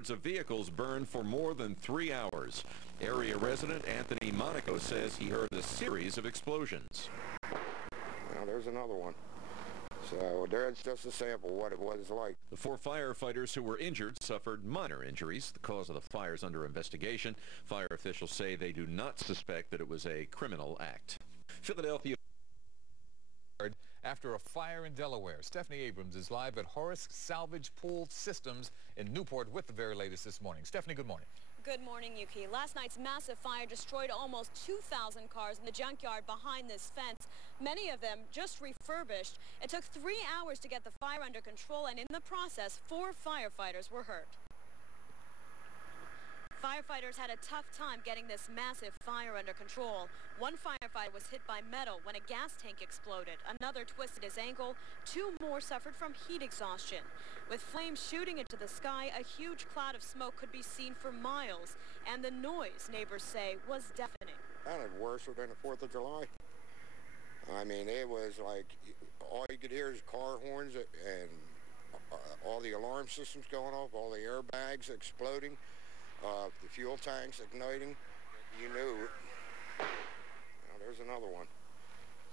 Hundreds of vehicles burned for more than 3 hours. Area resident Anthony Monaco says he heard a series of explosions. Now there's another one. So there's just a sample of what it was like. The 4 firefighters who were injured suffered minor injuries. The cause of the fire is under investigation. Fire officials say they do not suspect that it was a criminal act. Philadelphia. After a fire in Delaware, Stephanie Abrams is live at Horace Salvage Pool Systems in Newport with the very latest this morning. Stephanie, good morning. Good morning, Yuki. Last night's massive fire destroyed almost 2,000 cars in the junkyard behind this fence, many of them just refurbished. It took 3 hours to get the fire under control, and in the process, 4 firefighters were hurt. Firefighters had a tough time getting this massive fire under control. One firefighter was hit by metal when a gas tank exploded. Another twisted his ankle. 2 more suffered from heat exhaustion. With flames shooting into the sky, a huge cloud of smoke could be seen for miles. And the noise, neighbors say, was deafening. Sounded worse than the 4th of July. I mean, it was like all you could hear is car horns and all the alarm systems going off, all the airbags exploding. The fuel tanks igniting. You knew. Now there's another one.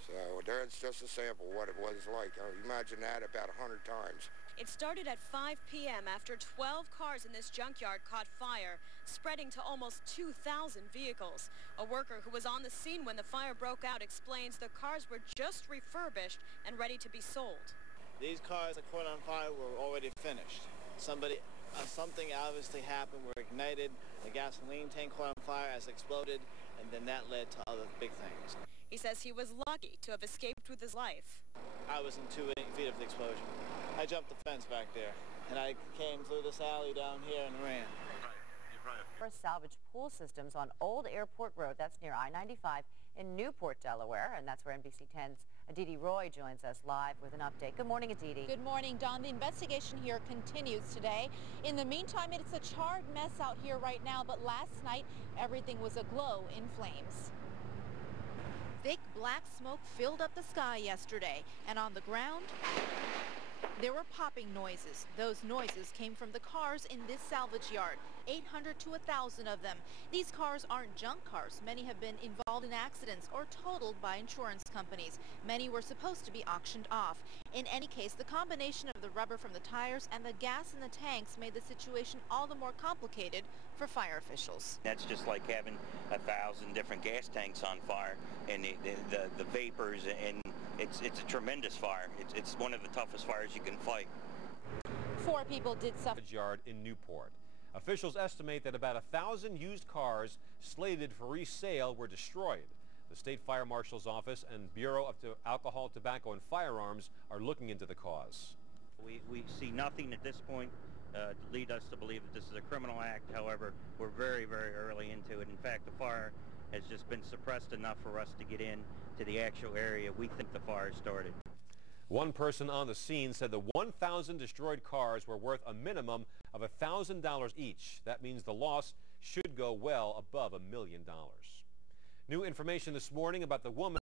So there's just a sample of what it was like. Imagine that about 100 times. It started at 5 p.m. after 12 cars in this junkyard caught fire, spreading to almost 2,000 vehicles. A worker who was on the scene when the fire broke out explains the cars were just refurbished and ready to be sold. These cars that caught on fire were already finished. Something obviously happened, were ignited, the gasoline tank caught on fire, as exploded, and then that led to other big things. He says he was lucky to have escaped with his life. I was in 2 feet of the explosion. I jumped the fence back there, and I came through this alley down here and ran. For Salvage Pool Systems on Old Airport Road, that's near I-95 in Newport, Delaware, and that's where NBC 10's Aditi Roy joins us live with an update. Good morning, Aditi. Good morning, Don. The investigation here continues today. In the meantime, it's a charred mess out here right now, but last night everything was aglow in flames. Thick black smoke filled up the sky yesterday, and on the ground there were popping noises. Those noises came from the cars in this salvage yard, 800 to 1,000 of them. These cars aren't junk cars. Many have been involved in accidents or totaled by insurance companies. Many were supposed to be auctioned off. In any case, the combination of the rubber from the tires and the gas in the tanks made the situation all the more complicated for fire officials. That's just like having 1,000 different gas tanks on fire, and the vapors, and it's a tremendous fire. It's one of the toughest fires you can fight. 4 people did suffer. Yard in Newport. Officials estimate that about 1,000 used cars slated for resale were destroyed. The State Fire Marshal's Office and Bureau of Alcohol, Tobacco, and Firearms are looking into the cause. We see nothing at this point to lead us to believe that this is a criminal act. However, we're very, very early into it. In fact, the fire has just been suppressed enough for us to get in to the actual area. We think the fire started. One person on the scene said the 1,000 destroyed cars were worth a minimum of $1,000 each. That means the loss should go well above $1 million. New information this morning about the woman